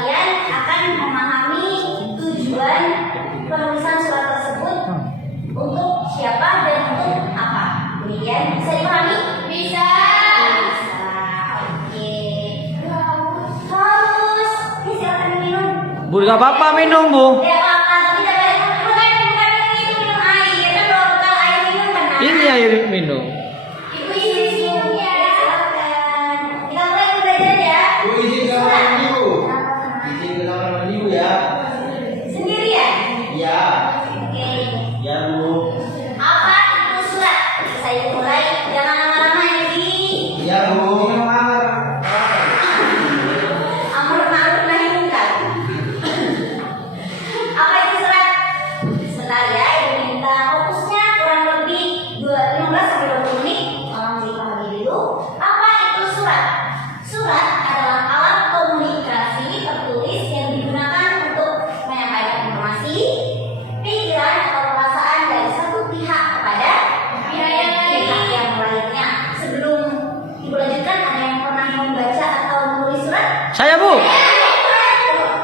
kalian akan memahami tujuan penulisan surat tersebut untuk siapa dan untuk apa. Demikian bisa dipahami? Bisa. Oke. Terus, ini silakan minum. Bu, nggak apa-apa minum, Bu. Ya apa-apa, tapi bukan itu minum air. Kan kalau bekal air minum kan? Ini air minum. Ibu isi ya, silakan. Kita mulai belajar ya. Bu, izin ke kamar mandi, Bu. Izin ke kamar mandi, Bu ya. Sendiri ya? Iya. Oke. Ya, Bu. Apa itu surat? Saya mulai. Jangan lama-lama ya, Bi. Iya, Bu. Amar ma'ruf nahi munkar. Apa itu surat? Sebentar ya, Ibu minta fokusnya kurang lebih 15 sampai 20 menit. Tolong dipahami dulu. Apa itu surat? Surat adalah alat komunikasi tertulis yang digunakan untuk menyampaikan informasi, pikiran atau perasaan dari satu pihak kepada pihak yang lainnya. Sebelum Ibu lanjutkan, ada yang pernah membaca atau menulis surat? Saya, Bu.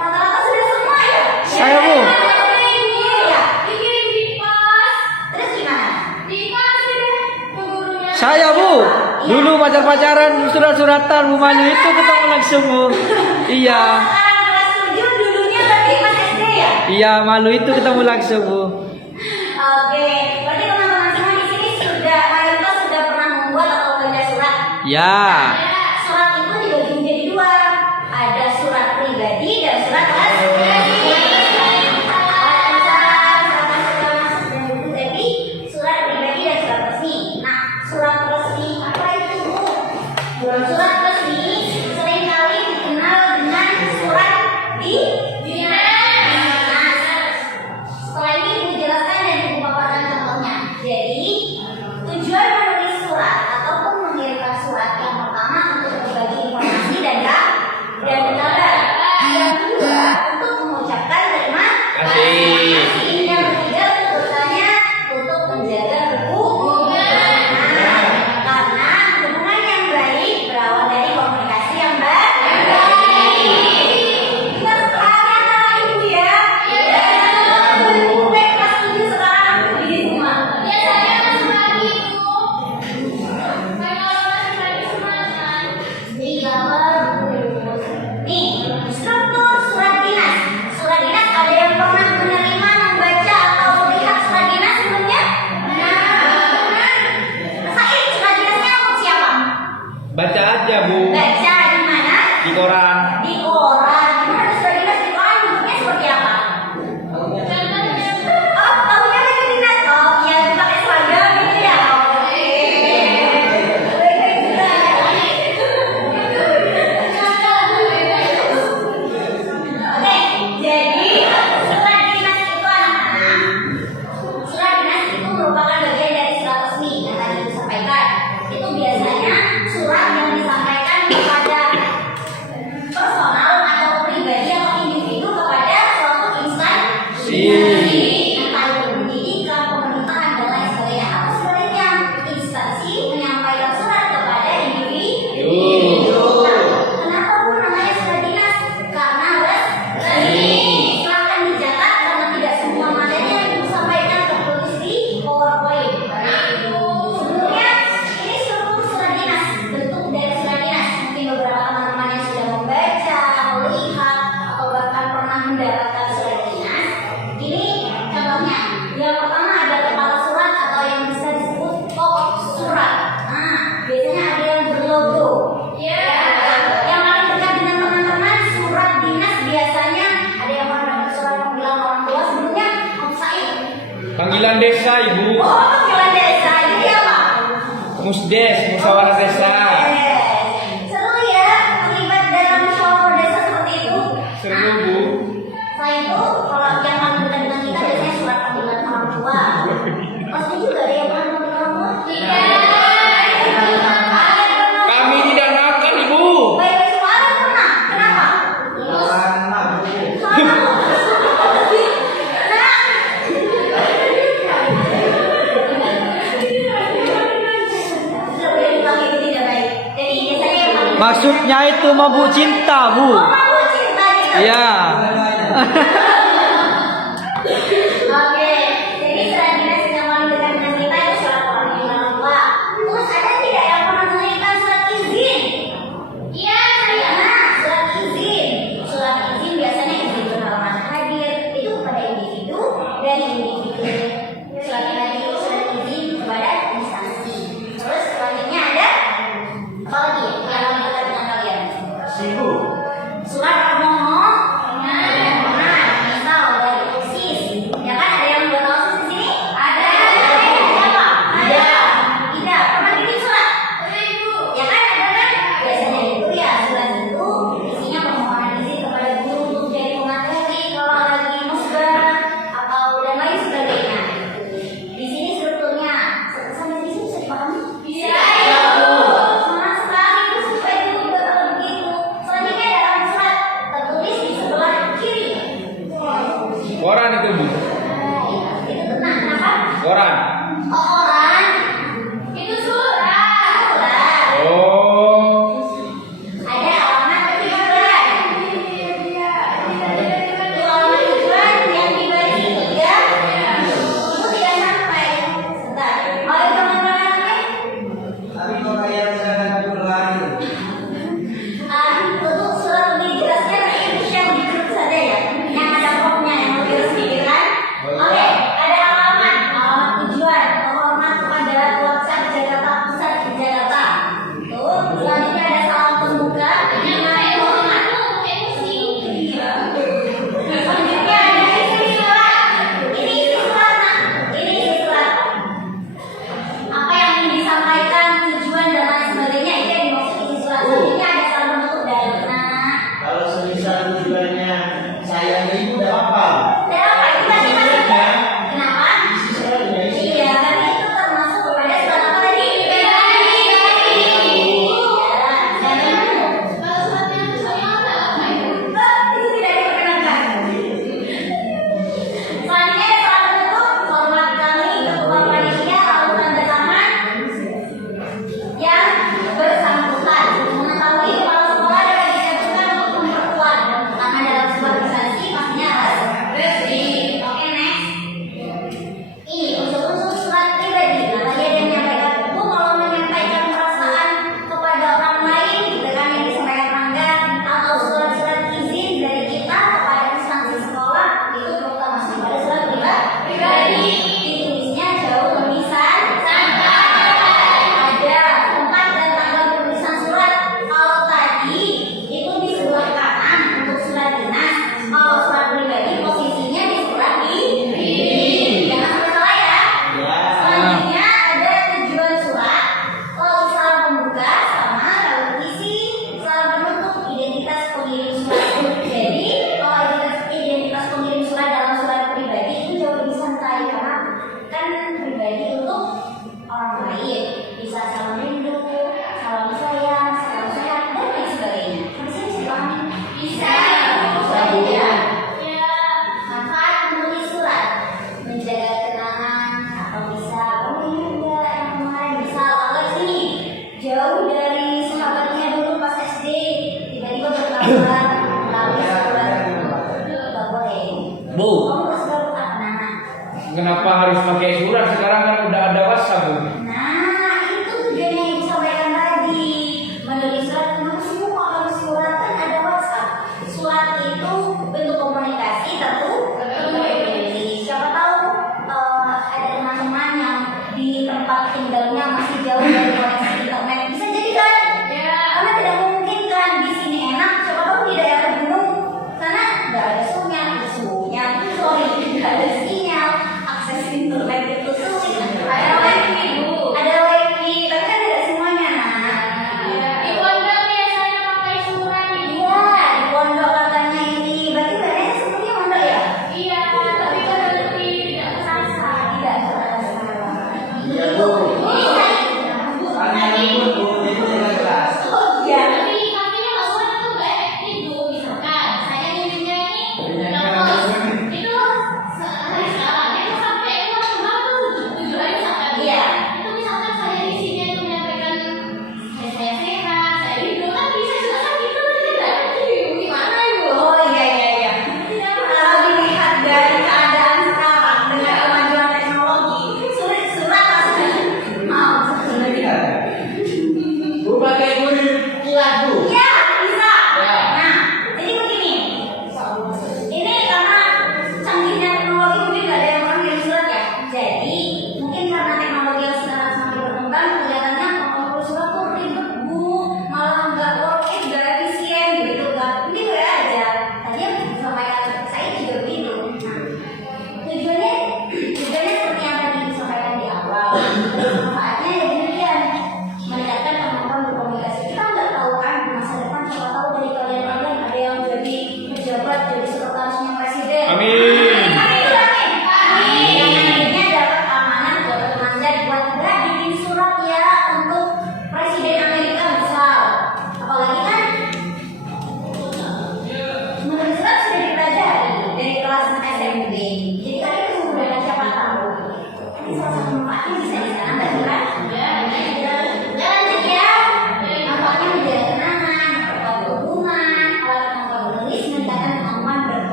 Rata-rata sudah semua ya? Saya, Bu. Iya. Dikirim di pos. Terus gimana? Dikasih deh ke gurunya. Saya, Bu. Dulu pacaran surat-suratan Bu Manyu itu ketemu langsung, Bu. Iya. Sekarang kelas 7 dulunya berarti pas SD ya? Iya, malu itu ketemu langsung, Bu. Oke, berarti teman-teman semua di sini sudah mayoritas sudah pernah membuat atau membaca surat. Ya. Surat itu dibagi menjadi dua. Ada surat pribadi dan surat resmi. Surat pribadi dan surat resmi. Nah, surat resmi apa itu, Bu? Surat resmi seringkali dikenal dengan surat dinas. Setelah ini Ibu jelaskan dan Ibu paparkan contohnya. Jadi, tujuan menulis surat ataupun mengirimkan surat yang pertama untuk berbagi informasi dan kabar. Yang kedua untuk mengucapkan terima kasih. Yang ketiga urusannya untuk menjaga hubungan. Karena hubungan yang baik berawal dari komunikasi yang baik. Kita sekarang Ibu ya. Baik, kelas 7 sekarang di rumah. Ya, saya masuk lagi, Bu. Iya, bagus. Nih, struktur surat dinas. Surat dinas ada yang pernah menerima, membaca atau melihat surat dinas sebelumnya? Said, surat dinasnya untuk siapa? Baca aja, Bu. Baca di mana? Di koran. Di koran. Gimana surat dinas di koran bentuknya seperti apa? Oh, tahunya baca dinas. Oh, iya, pakai seragam gitu ya. Oke. Oke, jadi surat dinas itu anak-anak. Surat dinas itu merupakan bagian dari surat resmi yang tadi disampaikan. Itu biasanya surat yang disampaikan kepada personal atau pribadi atau individu kepada suatu instansi. Entah itu pendidikan, pemerintahan, dan lain sebagainya. Atau sebaliknya, instansi menyampaikan surat kepada individu. Nah, kenapa, Bu, namanya surat dinas? Karena resmi. Silahkan dicatat karena tidak semua materi yang disampaikan tertulis di PowerPoint. Sebelumnya, ini struktur surat dinas, bentuk dari surat dinas. Mungkin beberapa teman-teman yang sudah membaca, melihat, atau bahkan pernah mendapatkan surat dinas. Ini contohnya. Yang pertama ada kepala surat atau yang bisa disebut pokok surat. Nah, biasanya ada yang berlogo. Yang paling dekat dengan teman-teman, surat dinas biasanya ada yang pernah dapat surat panggilan orang tua sebelumnya. Om Said. Panggilan desa, Ibu. Oh, panggilan desa. Jadi apa? Musdes, musyawarah desa. Seru ya, terlibat dalam musyawarah desa seperti itu. Seru, Bu. Selain itu, kalau yang paling dekat dengan kita biasanya surat panggilan orang tua. Pasti juga ada yang pernah panggilan orang tua. Kami tidak makan, Ibu. Baik, suara pernah. Kenapa? Maksudnya itu mabuk cinta, Bu. Oh, mabuk cinta. Jadi Iya. Oke, jadi surat dinas yang paling dekat dengan kita itu surat panggilan orang tua. Terus ada tidak yang pernah menanyakan surat izin? Iya, nah, surat izin. Surat izin biasanya izin berhalangan hadir itu kepada individu dan individu. Surat lagi surat izin kepada instansi. Terus selanjutnya ada apa lagi yang paling dekat dengan kalian? Sibuk. Surat permohonan. Nah, misal dari OSIS, ya kan ada yang buat OSIS di sini? Ada. Siapa? Ada. Tidak. Pernah bikin surat? Ibu. Ya kan ada kan? Biasanya itu ya surat itu isinya permohonan izin kepada guru untuk jadi pemateri kalau lagi musbah atau dan lain sebagainya. Di sini strukturnya sampai di sini bisa dipahami? Bisa. Semangat sekali itu supaya itu betul begitu. Selanjutnya dalam surat tertulis di sebelah kiri. Koran itu Bu. Itu tenang, kenapa? Koran. Orang itu surat. Oh. Ada alamat tujuan. Itu alamat tujuan yang dibagi tiga. Itu tidak sampai. Sebentar. Ayo teman-teman. Tapi kok kayak sedang berlari. Untuk surat lebih jelasnya nanti itu share di grup saja ya. Yang ada form-nya yang lebih resmi kan? Oke, ada alamat tujuan, hormat kepada WhatsApp Jakarta Pusat di Jakarta. Tuh, selanjutnya ada salam pembuka. Selanjutnya ada isi surat. Ini isi surat, nah. Ini isi surat. Apa yang ingin disampaikan, tujuan dan lain sebagainya itu yang dimaksud isi surat. Selanjutnya ada salam penutup dari Kalau semisal tujuannya saya ibu udah apa? Kenapa? Itu masih masih. Kenapa? Isi suratnya isi. Iya, kan itu termasuk kepada surat apa tadi? Pribadi. Kalau suratnya itu tidak diperkenankan. Selanjutnya ada salam penutup, hormat kami ketua panitia lalu tanda tangan yang bersangkutan mengetahui kepala sekolah dapat dijatuhkan untuk memperkuat karena dalam sebuah instansi pastinya harus bersih. Oke, next. Ini unsur-unsur surat pribadi. Nah, tadi ada yang menyampaikan itu kalau menyampaikan perasaan kepada orang lain, gitu kan yang disampaikan Rangga, atau surat-surat izin dari kita kepada instansi sekolah itu termasuk pada surat pribadi. Ditulisnya jauh tulisan santai. Ada tempat dan tanggal penulisan surat. Kalau tadi itu di sebelah kanan untuk surat dinas. Kalau surat pribadi posisinya di sebelah kiri. Jangan sampai salah ya. Ya. Selanjutnya ada tujuan surat, lalu salam pembuka sama lalu isi, salam penutup, identitas pengirim surat. Jadi kalau identitas pengirim surat dalam surat pribadi itu jauh lebih santai karena kan pribadi untuk orang lain bisa salam rindu, salam sayang, salam sehat dan lain sebagainya. Sampai sini bisa dipahami? Bisa. Selanjutnya manfaat menulis surat, menjaga kenangan atau bisa enggak yang kemarin misal kalau sini jauh dari sahabatnya dulu pas SD tiba-tiba berkabar melalui surat nggak boleh. Bu, Kamu harus berapa kenangan. Kenapa harus pakai surat? Sekarang kan udah ada WhatsApp Bu. Nah itu tujuannya yang disampaikan tadi menulis surat. Kenapa semua kalau surat kan ada WhatsApp. Surat itu bentuk komunikasi tentu. Siapa tahu ada teman-teman yang di tempat tinggalnya masih jauh dari koneksi internet bisa jadi kan? Karena tidak mungkin kan di sini enak. Siapa tahu di daerah gunung sana nggak ada sinyal, sorry nggak ada sinyal akses internet itu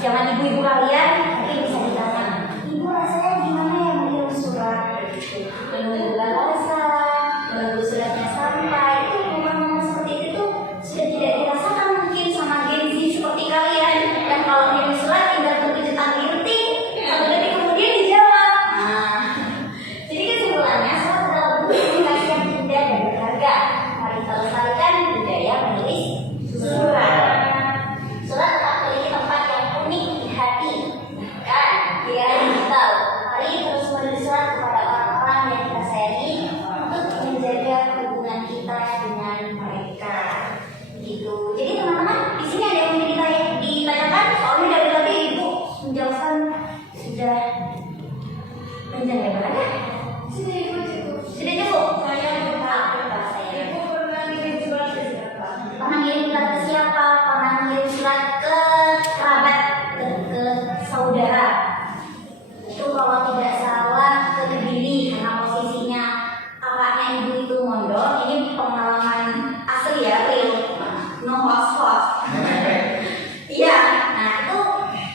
Jangan ibu-ibu kalian nanti bisa ditanya, ibu rasanya gimana ya mengirim surat? Menunggu balasan, menunggu suratnya sampai. Itu momen-momen seperti itu tuh sudah tidak dirasakan mungkin sama Gen Z seperti kalian. Dan kalau ngirim surat tinggal tunggu cetak linting, 1 detik kemudian dijawab. Nah, jadi kesimpulannya surat adalah bentuk komunikasi yang indah dan berharga. Mari kita lestarikan budaya menulis surat. Surat tetap memiliki tempat yang unik di hati. Kan, di era digital, mari terus menulis surat kepada orang-orang yang kita sayangi untuk menjaga hubungan kita dengan mereka. Gitu. Jadi teman-teman, di sini ada yang ingin ditanyakan? Soalnya dari tadi ibu menjelaskan sudah panjang lebar ya? Sudah cukup. Sudah cukup. Saya lupa saya. Ibu pernah ngirim surat ke siapa? Pernah ngirim surat ke siapa? Pernah ngirim surat ke kerabat, ke saudara. Itu kalau tidak salah ke Kediri karena posisinya kakaknya ibu itu mondok. Ini pengalaman asli ya, real. No host. Iya, nah itu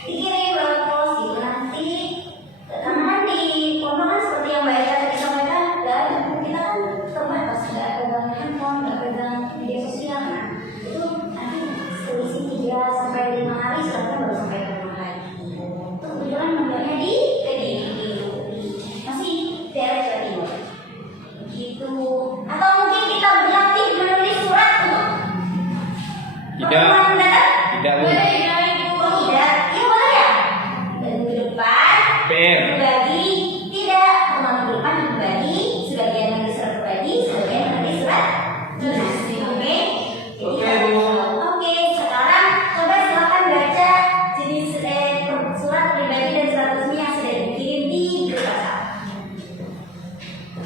dikirim lewat pos gitu nanti. Karena kan di pondok kan seperti yang Mbak Eka tadi sampaikan, dan kita kan terbatas, nggak pegang handphone, nggak pegang media sosial. Nah itu nanti selisih 3 sampai 5 hari suratnya baru sampai ke rumah lagi. Itu kebetulan mondoknya di Kediri, masih daerah Jawa Timur. Gitu. Atau mungkin kita berlatih menulis surat untuk Tidak. pertemuan mendatang? Tidak, Bu. Oh tidak? Iya boleh ya? Dan minggu depan PR. berbagi, tidak, teman minggu depan berbagi, sebagian nanti surat berbagi, sebagian nanti surat dinas. Oke? Jadi, Oke, Bu. Oke, sekarang coba silakan baca jenis surat pribadi dan surat resmi yang sudah dikirim di grup WhatsApp.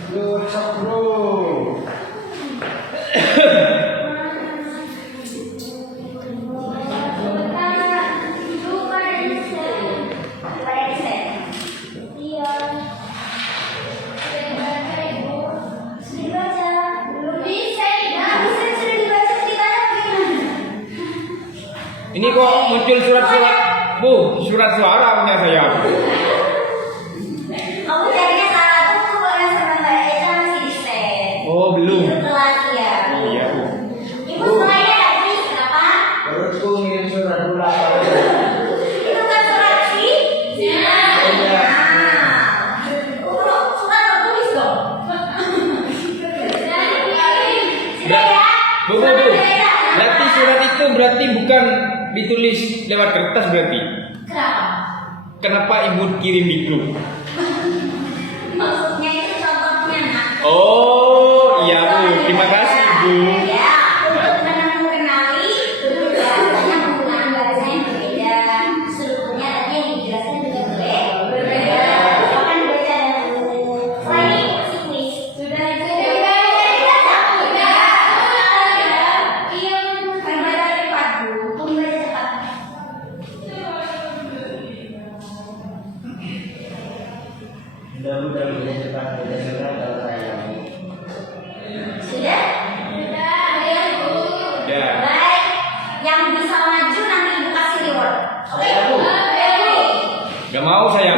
Lu WhatsApp bro. Ini kok muncul surat-surat, Bu, surat suara punya saya. Kamu carinya salah tuh, kalau sama Mbak Eka masih di save. Oh, belum. Itu telat ya. Oh iya, Bu. Ibu semuanya ada tulis kenapa? Perutku ngirim surat dulu apa? Itu kan surat sih? Iya. Surat tertulis dong. Sudah ya? Bu. Berarti surat itu berarti bukan ditulis lewat kertas berarti. Kenapa? Kenapa Ibu kirim di grup? Maksudnya itu contohnya nak. Oh, iya Bu. Terima kasih, Bu. Ya, untuk mengenali bahasanya penggunaan bahasa yang berbeda. Strukturnya tadi yang dijelaskan juga berbeda. Silakan baca dulu. Selain ini masih kuis. Sudah. Iya, baca cepat Bu. Tunggu baca cepat. Mudah-mudahan cepat baca surat kalau saya. Sudah? Ya. Baik, yang bisa maju nanti ibu kasih reward. Oke? Saya, Bu. Gak mau saya.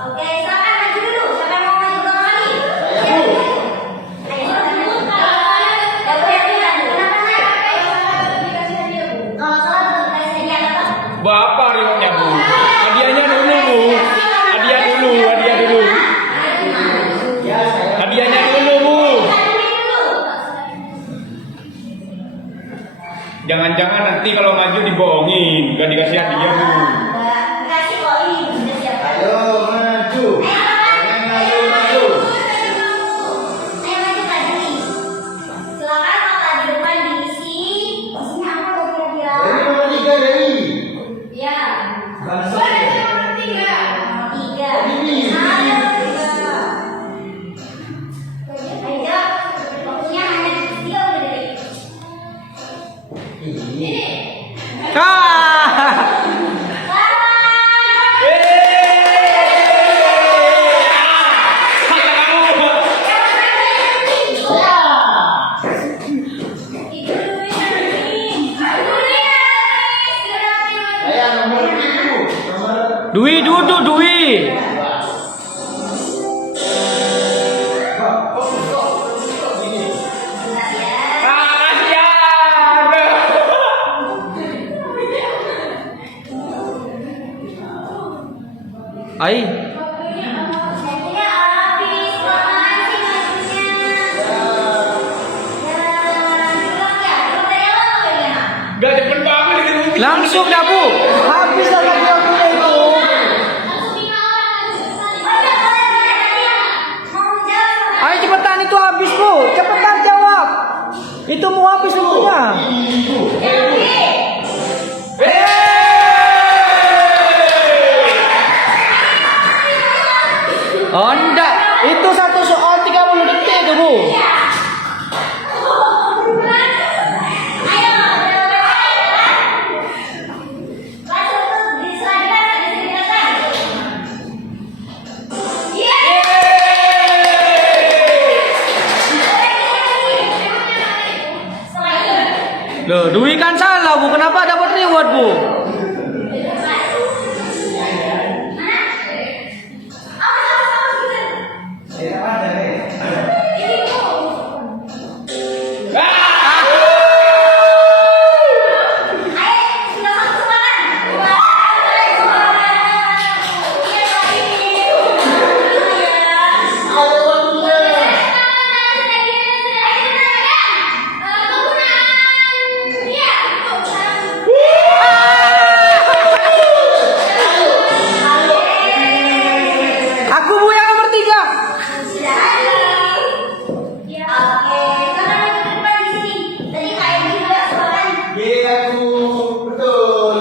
Oke, silakan maju dulu. Siapa yang mau maju pertama kali? Saya, Bu. Ayo, silakan. Ya, Bu, ya, Bu. Kenapa, Nak? Kalau salah belum dikasih hadiah apa? Bapak rewardnya, Bu. Hadiahnya dulu, Bu. Hadiah dulu. Ya, saya. Hadiahnya dulu, Bu. Jangan-jangan nanti kalau maju dibohongin, gak dikasih hadiah, Bu. Kasih kok ini sudah siap. Ayo maju. Jangan maju. Ayo maju lagi. Silakan kalau di depan diisi. Isinya apa kira-kira? Dari nomor 3 dari. Ya. Bangsa. Nomor 3. Ini. Ayo, 3. Ayo, waktunya hanya 30 detik. Ini. Ah! Itu dulu yang penting. Dwi duduk Dwi. Bentar ya. Ai, Waktunya habis. Kelamaan sih majunya. Gak depan banget dengan mungkin. langsung dah Bu. Habis dah lagi waktunya itu. Ayo cepetan itu habis Bu. Cepetan jawab. Itu mau habis waktunya. Oh enggak, itu satu soal 30 detik tuh Bu. Loh, Dwi kan salah Bu, kenapa dapat reward Bu? Aku Bu yang nomor 3. Iya aku betul.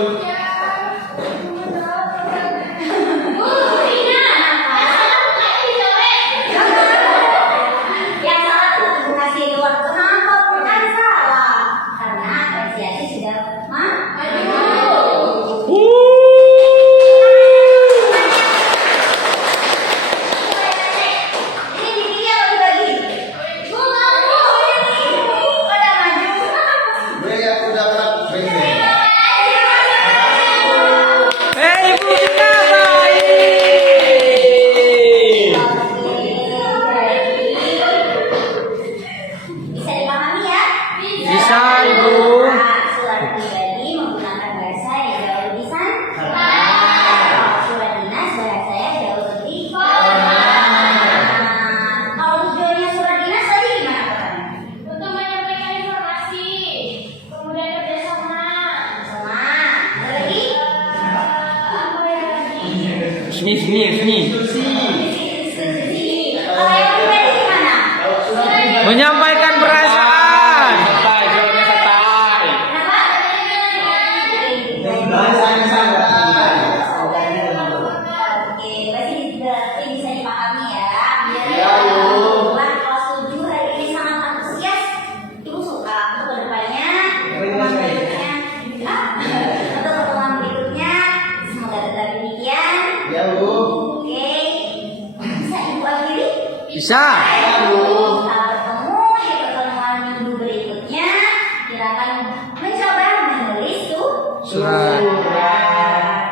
Yang salah tuh kasih luar. Kenapa? Bukan salah. Karena apresiasi sudah maju. Ini di dia bagi. Udah maju. Gue aku dapat bengkel. Ibu kita baik. Bisa dipahami ya? Bisa, Ibu. Surat pribadi menggunakan bahasa yang jauh lebih santai. Surat dinas bahasa yang jauh lebih Kalau tujuannya surat dinas tadi gimana Pak? Untuk menyampaikan informasi, kemudian kerjasama. Sama. Ada lagi? Apa yang lagi? Sini. Kalau yang pribadi gimana? Menyampaikan perasaan. Kenapa? Bahasanya santai. Oke, berarti bisa dipahami ya. Iya, Bu. Buat kelas 7 hari ini sangat antusias. Ibu suka untuk kedepannya. Untuk pertemuan berikutnya, semoga tetap demikian. Ya Bu. Oke, bisa Ibu akhiri? Bisa. Kita bertemu di pertemuan minggu berikutnya. Kita akan mencoba menulis Surat. surat.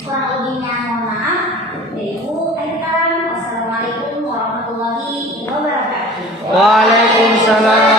Kurang lebihnya mohon maaf. Dari Ibu, Wassalamualaikum warahmatullahi wabarakatuh. Waalaikumsalam.